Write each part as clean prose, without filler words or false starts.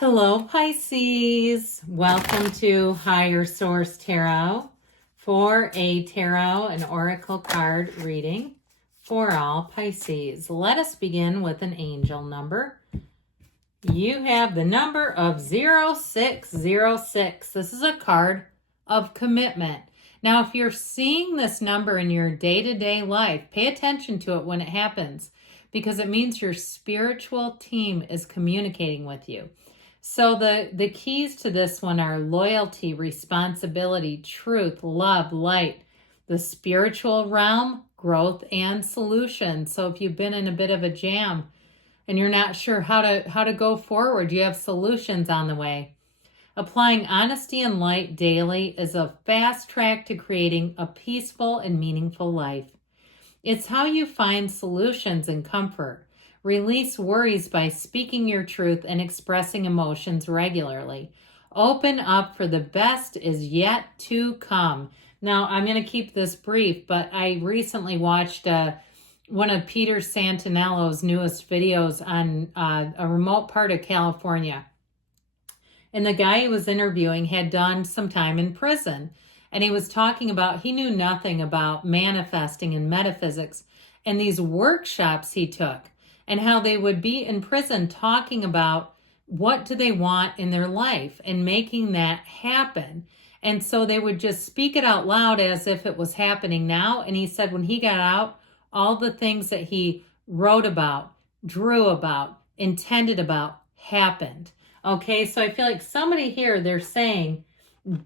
Hello, Pisces. Welcome to Higher Source Tarot for a tarot and oracle card reading for all Pisces. Let us begin with an angel number. You have the number of 0606. This is a card of commitment. Now, if you're seeing this number in your day-to-day life, pay attention to it when it happens, because it means your spiritual team is communicating with you. So the keys to this one are loyalty, responsibility, truth, love, light, the spiritual realm, growth, and solution. So if you've been in a bit of a jam and you're not sure how to go forward, you have solutions on the way. Applying honesty and light daily is a fast track to creating a peaceful and meaningful life. It's how you find solutions and comfort. Release worries by speaking your truth and expressing emotions regularly. Open up, for the best is yet to come. Now, I'm going to keep this brief, but I recently watched one of Peter Santinello's newest videos on a remote part of California. And the guy he was interviewing had done some time in prison. And he was talking about, he knew nothing about manifesting and metaphysics, and these workshops he took, and how they would be in prison talking about what do they want in their life and making that happen. And so they would just speak it out loud as if it was happening now. And he said when he got out, all the things that he wrote about, drew about, intended about happened. Okay, so I feel like somebody here, they're saying,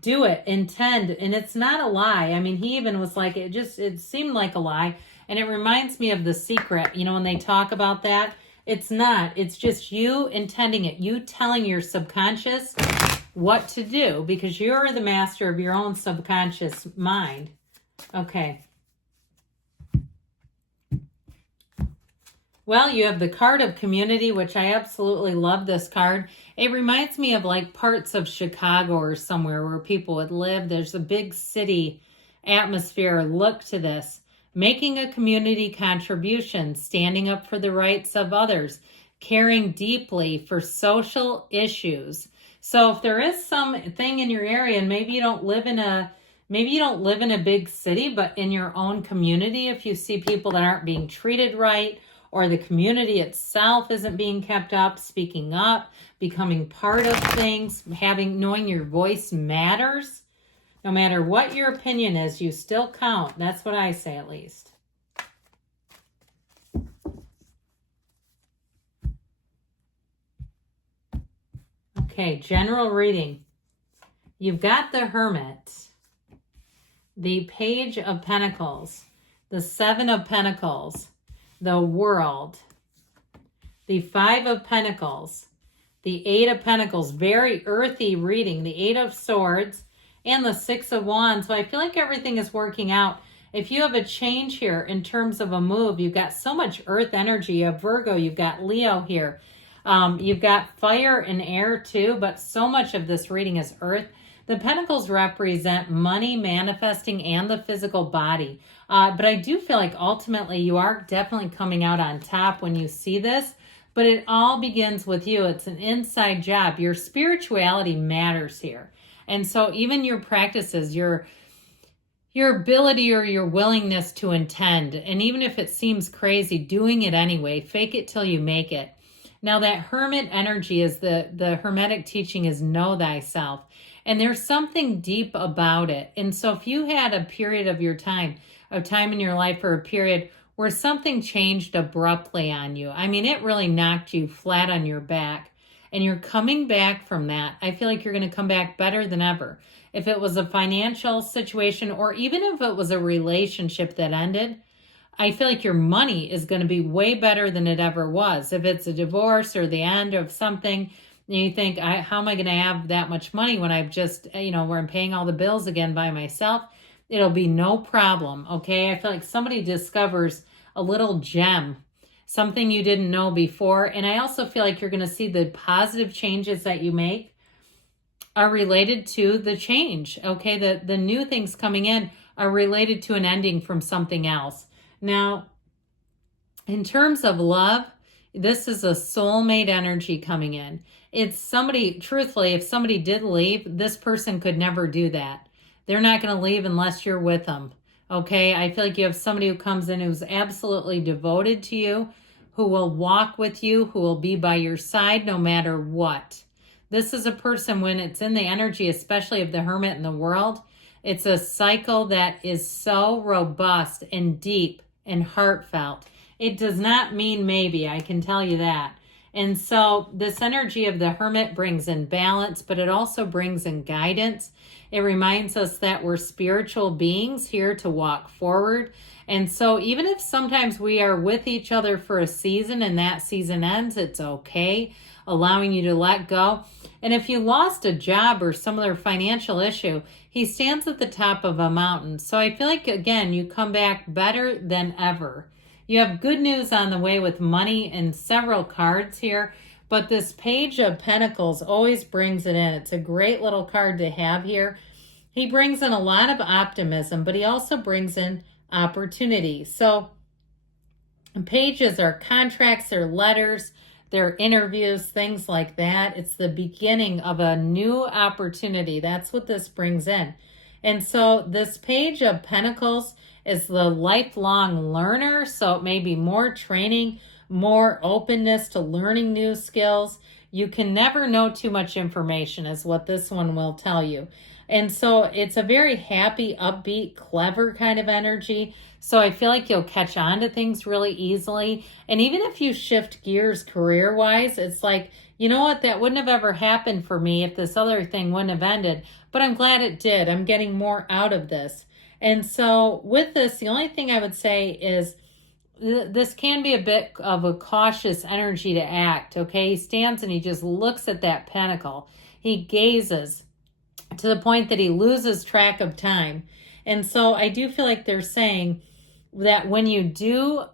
do it, intend, and it's not a lie. I mean, he even was like, it seemed like a lie. And it reminds me of The Secret, when they talk about that. It's not. It's just you intending it. You telling your subconscious what to do, because you're the master of your own subconscious mind. Okay. Well, you have the card of community, which I absolutely love this card. It reminds me of like parts of Chicago or somewhere where people would live. There's a big city atmosphere. Look to this. Making a community contribution, standing up for the rights of others, caring deeply for social issues. So if there is something in your area, and maybe you don't live in a big city, but in your own community, if you see people that aren't being treated right, or the community itself isn't being kept up, speaking up, becoming part of things, knowing your voice matters. No matter what your opinion is, you still count. That's what I say, at least. Okay, general reading. You've got the Hermit, the Page of Pentacles, the Seven of Pentacles, the World, the Five of Pentacles, the Eight of Pentacles, very earthy reading, the Eight of Swords, and the Six of Wands. So I feel like everything is working out. If you have a change here in terms of a move, you've got so much earth energy. You have Virgo, you've got Leo here. You've got fire and air too, but so much of this reading is earth. The Pentacles represent money, manifesting, and the physical body. But I do feel like ultimately you are definitely coming out on top when you see this. But it all begins with you. It's an inside job. Your spirituality matters here. And so even your practices, your ability or your willingness to intend, and even if it seems crazy, doing it anyway, fake it till you make it. Now that Hermit energy is the Hermetic teaching is know thyself. And there's something deep about it. And so if you had a period of your time in your life, or a period where something changed abruptly on you, I mean, it really knocked you flat on your back, and you're coming back from that, I feel like you're going to come back better than ever. If it was a financial situation, or even if it was a relationship that ended, I feel like your money is going to be way better than it ever was. If it's a divorce or the end of something, you think, how am I going to have that much money when I've just, where I'm paying all the bills again by myself? It'll be no problem, okay? I feel like somebody discovers a little gem, something you didn't know before. And I also feel like you're going to see the positive changes that you make are related to the change, okay? The new things coming in are related to an ending from something else. Now, in terms of love, This is a soulmate energy coming in. It's somebody, truthfully, if somebody did leave, this person could never do that. They're not going to leave unless you're with them. Okay, I feel like you have somebody who comes in who's absolutely devoted to you, who will walk with you, who will be by your side no matter what. This is a person, when it's in the energy, especially of the Hermit in the world, it's a cycle that is so robust and deep and heartfelt. It does not mean maybe, I can tell you that. And so this energy of the Hermit brings in balance, but it also brings in guidance. It reminds us that we're spiritual beings here to walk forward. And so even if sometimes we are with each other for a season and that season ends, it's okay, allowing you to let go. And if you lost a job or some other financial issue, he stands at the top of a mountain. So I feel like, again, you come back better than ever. You have good news on the way with money and several cards here, but this Page of Pentacles always brings it in. It's a great little card to have here. He brings in a lot of optimism, but he also brings in opportunity. So pages are contracts, they're letters, they're interviews, things like that. It's the beginning of a new opportunity. That's what this brings in. And so this Page of Pentacles is the lifelong learner. So it may be more training, more openness to learning new skills. You can never know too much information is what this one will tell you. And so it's a very happy, upbeat, clever kind of energy. So I feel like you'll catch on to things really easily. And even if you shift gears career-wise, it's like, you know what, that wouldn't have ever happened for me if this other thing wouldn't have ended. But I'm glad it did. I'm getting more out of this. And so with this, the only thing I would say is this can be a bit of a cautious energy to act, okay? He stands and he just looks at that pentacle. He gazes to the point that he loses track of time. And so I do feel like they're saying that when you do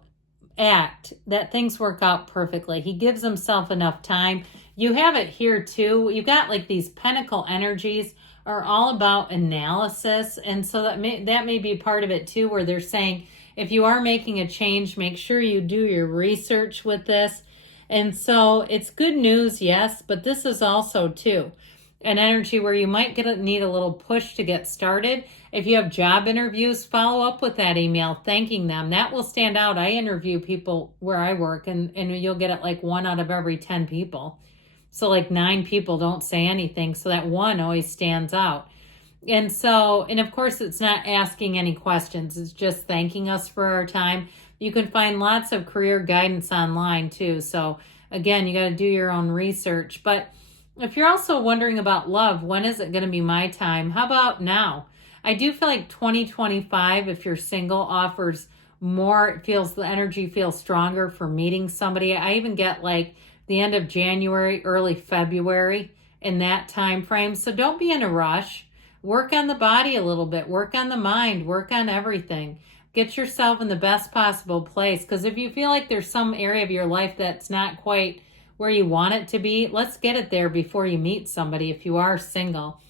act, that things work out perfectly. He gives himself enough time. You have it here too. You got like these pentacle energies are all about analysis. And so that may be part of it too, where they're saying, if you are making a change, make sure you do your research with this. And so it's good news, yes, but this is also too an energy where you might need a little push to get started. If you have job interviews, follow up with that email, thanking them. That will stand out. I interview people where I work, and you'll get it like 1 out of every 10 people. So like 9 people don't say anything. So that one always stands out. And so, and of course, it's not asking any questions. It's just thanking us for our time. You can find lots of career guidance online too. So again, you got to do your own research. But if you're also wondering about love, when is it going to be my time? How about now? I do feel like 2025, if you're single, offers more. It feels, the energy feels stronger for meeting somebody. I even get like the end of January, early February in that time frame. So don't be in a rush. Work on the body a little bit. Work on the mind. Work on everything. Get yourself in the best possible place. Because if you feel like there's some area of your life that's not quite where you want it to be, let's get it there before you meet somebody if you are single.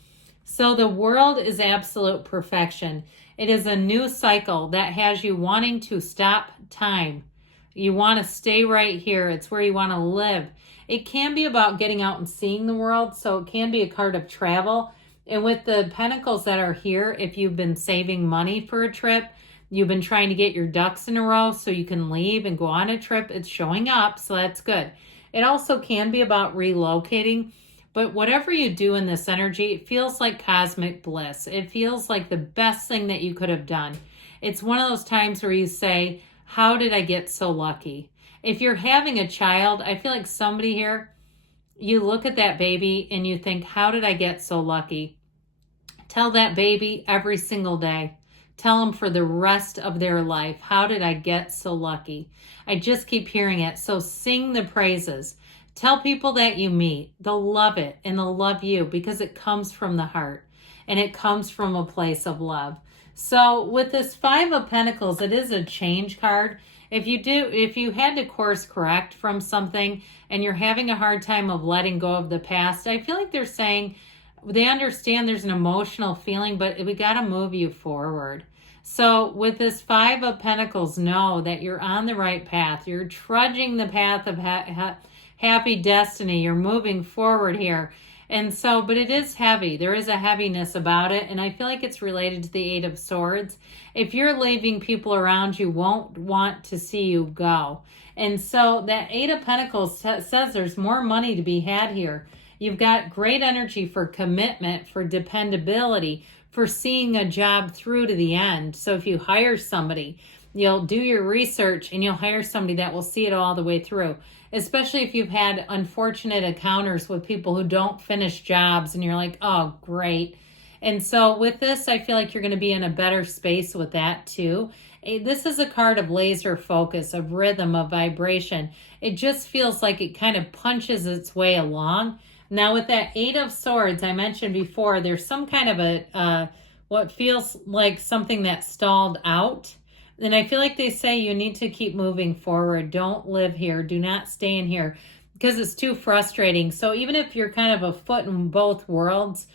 So the world is absolute perfection. It is a new cycle that has you wanting to stop time. You want to stay right here. It's where you want to live. It can be about getting out and seeing the world. So it can be a card of travel. And with the pentacles that are here, if you've been saving money for a trip, you've been trying to get your ducks in a row so you can leave and go on a trip, it's showing up. So that's good. It also can be about relocating, but whatever you do in this energy, it feels like cosmic bliss. It feels like the best thing that you could have done. It's one of those times where you say, how did I get so lucky? If you're having a child, I feel like somebody here, you look at that baby and you think, how did I get so lucky? Tell that baby every single day. Tell them for the rest of their life, how did I get so lucky? I just keep hearing it. So sing the praises. Tell people that you meet. They'll love it and they'll love you because it comes from the heart and it comes from a place of love. So with this 5 of Pentacles, it is a change card. If you had to course correct from something and you're having a hard time of letting go of the past, I feel like they're saying they understand there's an emotional feeling, but we got to move you forward. So with this Five of Pentacles, know that you're on the right path. You're trudging the path of happy destiny. You're moving forward here. And so, but it is heavy. There is a heaviness about it. And I feel like it's related to the Eight of Swords. If you're leaving, people around you won't want to see you go. And so that Eight of Pentacles says there's more money to be had here. You've got great energy for commitment, for dependability, for seeing a job through to the end. So if you hire somebody, you'll do your research and you'll hire somebody that will see it all the way through. Especially if you've had unfortunate encounters with people who don't finish jobs and you're like, oh, great. And so with this, I feel like you're going to be in a better space with that too. This is a card of laser focus, of rhythm, of vibration. It just feels like it kind of punches its way along. Now with that Eight of Swords, I mentioned before, there's some kind of a, what feels like something that stalled out. And I feel like they say you need to keep moving forward. Don't live here. Do not stay in here because it's too frustrating. So even if you're kind of a foot in both worlds,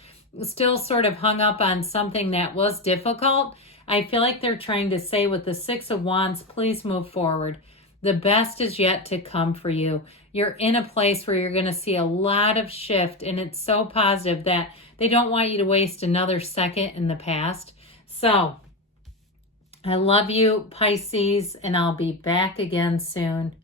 still sort of hung up on something that was difficult, I feel like they're trying to say with the Six of Wands, please move forward. The best is yet to come for you. You're in a place where you're going to see a lot of shift, and it's so positive that they don't want you to waste another second in the past. So I love you, Pisces, and I'll be back again soon.